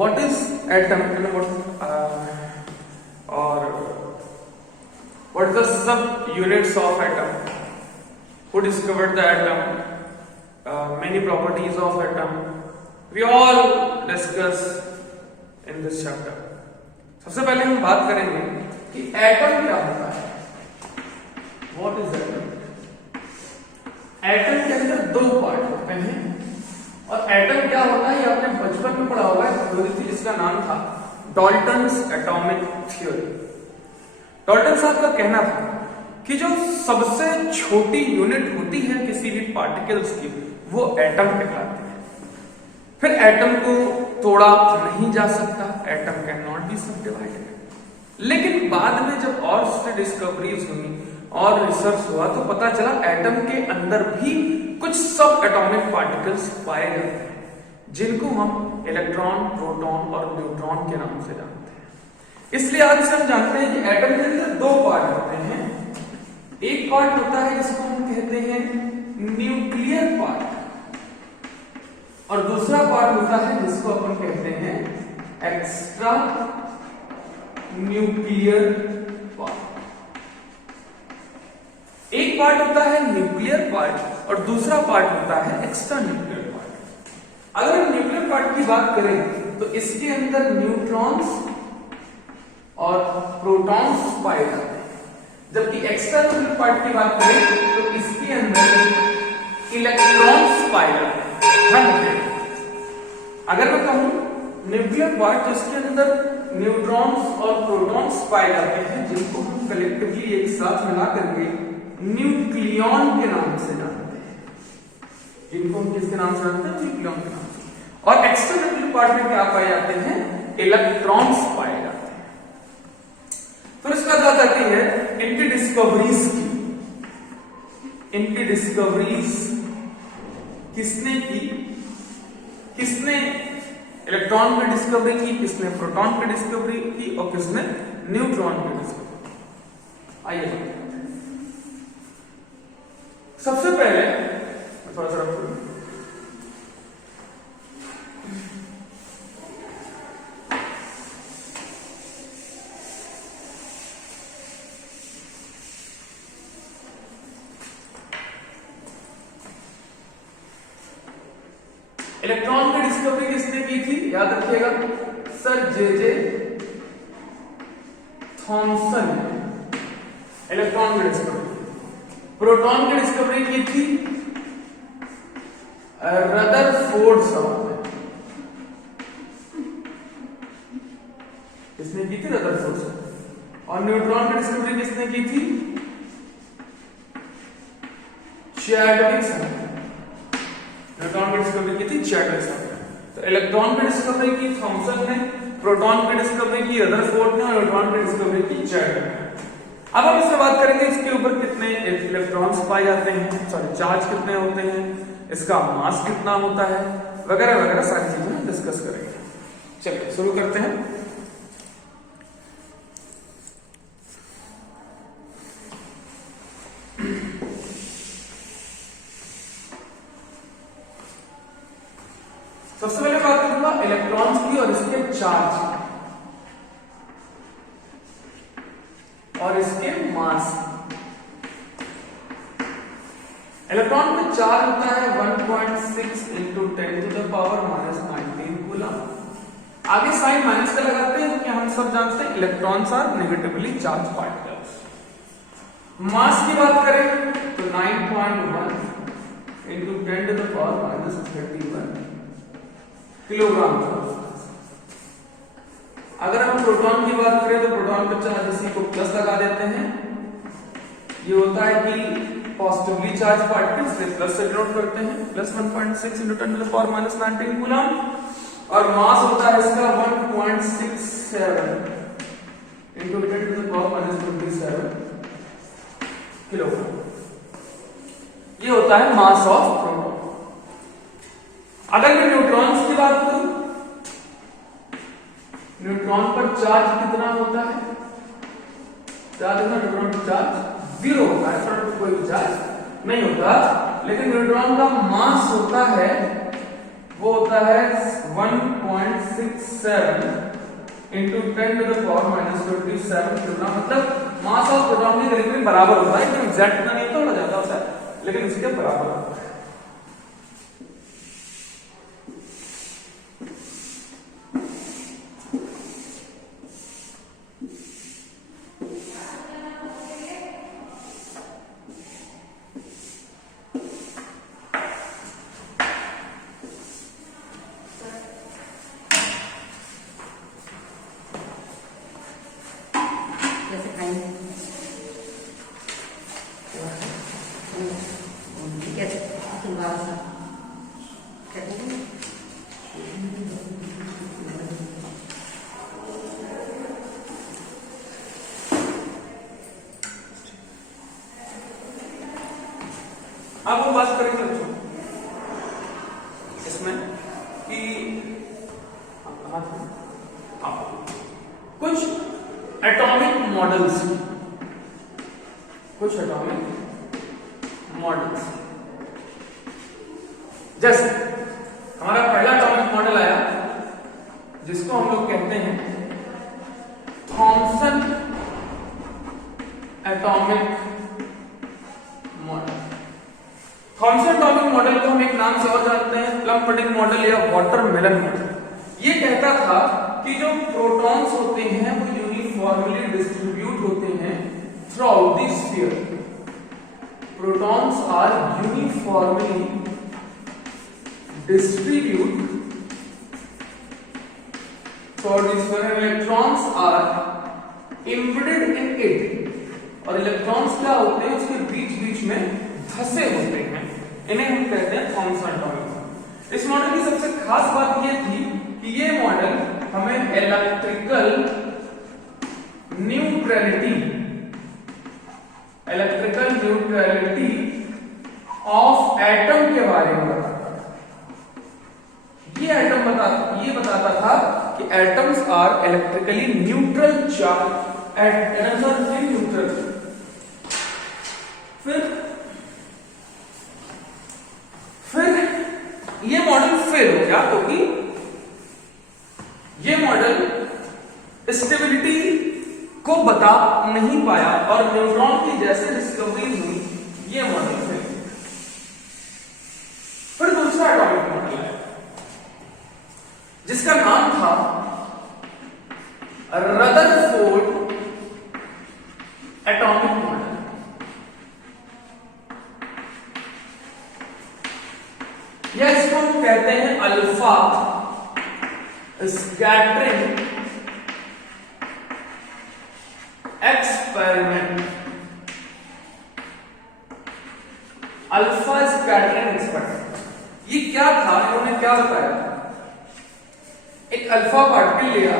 what is atom and what is the sub units of atom, who discovered the atom, many properties of atom, we all discuss in this chapter. सबसे पहले हम बात करेंगे कि atom क्या होता है. What is atom? एटम के अंदर दो पार्ट होते हैं और एटम क्या होता है ये आपने बचपन में पढ़ा होगा. थ्योरी थी जिसका नाम था डाल्टन्स एटॉमिक थ्योरी. डाल्टन साहब का कहना था कि जो सबसे छोटी यूनिट होती है किसी भी पार्टिकल्स की वो एटम कहलाती है. फिर एटम को तोड़ा नहीं जा सकता, एटम कैन नॉट बी सबडिवाइडेड. लेकिन बाद में जब और उससे डिस्कवरीज हुई और रिसर्च हुआ तो पता चला एटम के अंदर भी कुछ सब एटॉमिक पार्टिकल्स पाए जाते हैं जिनको हम इलेक्ट्रॉन, प्रोटॉन और न्यूट्रॉन के नाम से जानते हैं. इसलिए आज से हम जानते हैं कि एटम के अंदर दो पार्ट होते हैं. एक पार्ट होता है जिसको हम कहते हैं न्यूक्लियर पार्ट और दूसरा पार्ट होता है जिसको अपन कहते हैं एक्स्ट्रा न्यूक्लियर पार्ट. एक पार्ट होता है न्यूक्लियर पार्ट और दूसरा पार्ट होता है एक्स्ट्रा न्यूक्लियर पार्ट. अगर हम न्यूक्लियर पार्ट की बात करें तो इसके अंदर न्यूट्रॉन्स और प्रोटॉन्स पाए जाते हैं, जबकि एक्स्ट्रा न्यूक्लियर पार्ट की बात करें तो इसके अंदर इलेक्ट्रॉन्स पाए जाते हैं. अगर मैं कहूं न्यूक्लियर पार्ट जिसके अंदर न्यूट्रॉन्स और प्रोटॉन्स पाए जाते हैं जिनको हम कलेक्टिवली एक साथ मिला करके न्यूक्लियॉन के नाम से जानते हैं. जिनको हम किसके नाम से जानते हैं? न्यूक्लियॉन के नाम से. और एक्स्ट्रा न्यूक्लियर पार्ट में क्या पाए जाते हैं? इलेक्ट्रॉन्स पाए जाते हैं. फिर इसका बात आती है इनकी डिस्कवरीज की. इनकी डिस्कवरीज किसने की? किसने इलेक्ट्रॉन की डिस्कवरी की, किसने प्रोटॉन की डिस्कवरी की और किसने न्यूट्रॉन की डिस्कवरी. आइए सबसे पहले थोड़ा सा इलेक्ट्रॉन की डिस्कवरी किसने की थी? याद रखिएगा सर जे थॉमसन इलेक्ट्रॉन की डिस्कवरी. प्रोटॉन की डिस्कवरी की थी रदरफोर्ड साहब ने. किसने की थी? रदरफोर्ड साहब. और न्यूट्रॉन की डिस्कवरी किसने की थी? चैडविक साहब. न्यूट्रॉन की डिस्कवरी की थी चैडविक साहब ने. तो इलेक्ट्रॉन की डिस्कवरी की थॉमसन ने, प्रोटॉन की डिस्कवरी की रदरफोर्ड ने और न्यूट्रॉन की डिस्कवरी की चैडविक ने. अब हम इसमें बात करेंगे इसके ऊपर कितने इलेक्ट्रॉन्स पाए जाते हैं, सॉरी चार्ज कितने होते हैं, इसका मास कितना होता है, वगैरह वगैरह सारी चीजें हम डिस्कस करेंगे. चलिए शुरू करते हैं. सबसे पहले बात करूंगा इलेक्ट्रॉन्स की और इसके चार्ज और इसके मास. इलेक्ट्रॉन का चार्ज होता है 1.6 into 10 to the power -19 coulomb. आगे साइन माइनस का लगाते हैं क्योंकि हम सब जानते हैं electrons are negatively charge particles. Mass की बात करें तो 9.1 into 10 to the power -31 kilogram. अगर हम प्रोटॉन की बात करें तो प्रोटॉन का चार्ज इसी को प्लस लगा देते हैं. ये होता है कि पॉजिटिवली चार्ज पार्टिकल्स से प्लस से डिनोट करते हैं. Plus 1.6 into 10 to the power -19 coulomb. और मास होता है इसका 1.67 into 10 to the power -27 kilogram. ये होता है मास ऑफ प्रोटॉन. अगर मैं न्यूट्रॉन्स की बात करूं, न्यूट्रॉन पर चार्ज कितना होता है? न्यूट्रॉन पर चार्ज 0 होता है, पर कोई चार्ज नहीं होता. लेकिन न्यूट्रॉन का मास होता है वो होता है 1.67 इंटू 10⁻⁻27 किलोग्राम। मतलब मास ऑफ प्रोटॉन के करीब बराबर होता है, एकदम एग्जैक्ट का नहीं, थोड़ा ज्यादा होता है लेकिन इसके बराबर होता है। अब हम बात करेंगे बच्चों इसमें कि कुछ एटॉमिक मॉडल्स, जैसे हमारा पहला एटॉमिक मॉडल आया जिसको हम लोग कहते हैं Thomson atomic model. Thomson atomic model को हम एक नाम से और जानते हैं, प्लम पुडिंग मॉडल या वाटरमेलन मॉडल। ये कहता था कि जो प्रोटॉन्स होते हैं वो यूनिफॉर्मली डिस्ट्रीब्यूट होते हैं throughout the sphere. Protons are uniformly distribute throughout the sphere, electrons are embedded in it. और इलेक्ट्रॉन्स क्या होते हैं, उसके बीच बीच में धसे होते हैं, इन्हें हम कहते हैं थॉमसन एटॉमिक मॉडल। इस मॉडल की सबसे खास बात यह थी कि ये मॉडल हमें इलेक्ट्रिकल न्यूट्रलिटी ऑफ एटम के बारे में बताता था। ये बताता था कि atoms are electrically neutral charge, atoms are neutral. फिर ये मॉडल फेल हो गया क्योंकि ये मॉडल स्टेबिलिटी को बता नहीं पाया और न्यूट्रॉन की जैसे डिस्कवरी हुई ये मॉडल फेल। फिर दूसरा एटॉमिक मॉडल है जिसका नाम था रदरफोर्ड एटॉमिक मॉडल। या इसको हम कहते हैं alpha scattering experiment. Alpha scattering experiment ये क्या था, इन्होंने क्या बताया, एक अल्फा पार्टिकल लिया,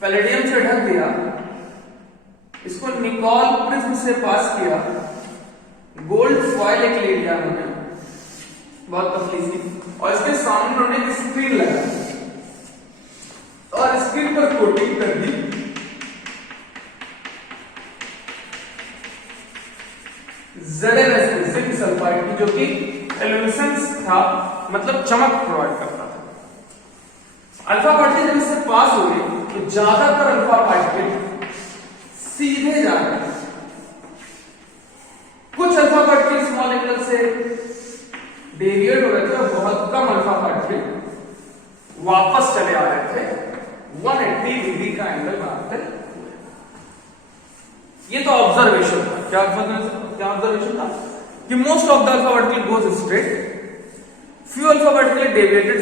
पैलेडियम से ढक दिया, इसको निकोल प्रिज्म से पास किया, गोल्ड फॉयल एक ले लिया उन्होंने बहुत पतली सी, और इसके सामने उन्होंने एक स्क्रीन लगाई और स्क्रीन पर कोटिंग कर दी ZnS जिंक सल्फाइड की, जो कि एल्यूमिनेसेंस था, मतलब चमक प्रोवाइड करता था। अल्फा पार्टिकल जब इससे पास हो गए तो ज्यादातर अल्फा पार्टिकल सीधे जा रहे हैं, कुछ अल्फा पार्टिकल स्मॉल एंगल से डेविएट हो रहे थे और बहुत कम अल्फा पार्टिकल वापस चले आ रहे थे, 180 डिग्री का एंगल बनाते। ये तो ऑब्जर्वेशन था। क्या ऑब्जर्वेशन था कि most of the alpha particle goes straight, few alpha particle deviated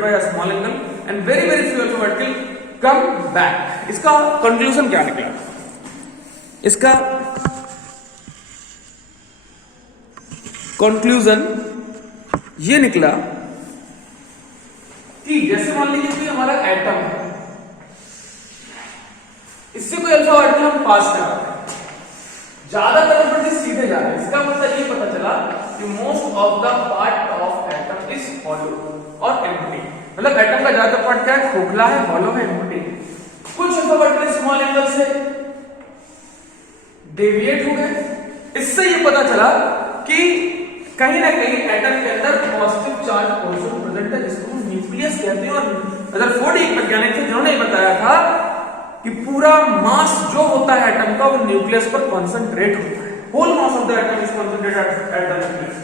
by a small angle and very few alpha particle come back. इसका कंक्लूजन क्या निकला? इसका कंक्लूजन ये निकला कि जैसे मान लीजिए कि हमारा एटम है, इससे कोई अल्फा पार्टिकल हम पास कर रहे हैं, ज्यादातर पार्टिकल सीधे जा रहे हैं। इसका मतलब ये पता चला कि most of the part of atom is hollow और एम्प्टी। मतलब एटम का ज्यादातर पार्ट क्या है, खोखला है, हॉलो है, एम्प्टी। कुछ अल्फा पार्टिकल स्मॉल एंगल से डेविएट हो गए। इससे ये पता चला कि कहीं ना कहीं एटम के अंदर पॉजिटिव चार्ज पोर्शन प्रेजेंट है, जिसको हम न्यूक्लियस कहते हैं। और रदरफोर्ड एक वैज्ञानिक थे जिन्होंने बताया था कि पूरा मास जो होता है एटम का वो न्यूक्लियस पर कॉन्सेंट्रेट होता है। Whole mass of the atom is concentrated at the nucleus.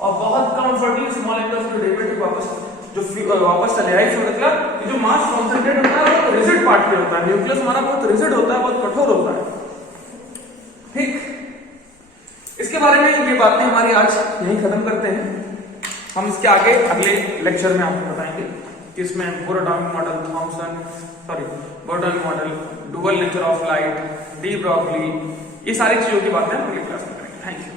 और बहुत कम फॉर्टी स्मॉल एटम्स जो डेरिवेटिव वापस चले आए, इसका मतलब कि जो मास कॉन्सेंट्रेट होता है वो रिजिड पार्ट पे होता है। न्यूक्लियस हमारा बहुत रिजिड होता है, बहुत कठोर होता है। ठीक, इसके बारे में ये बातें हमारी आज यहीं खत्म करते हैं। हम इसके आगे अगले लेक्चर में आपको बताएंगे कि इसमें bore atomic model, bore atomic model, dual nature of light, de Broglie, ये सारी चीजों की बातें हम अगली क्लास में करेंगे। Thank you.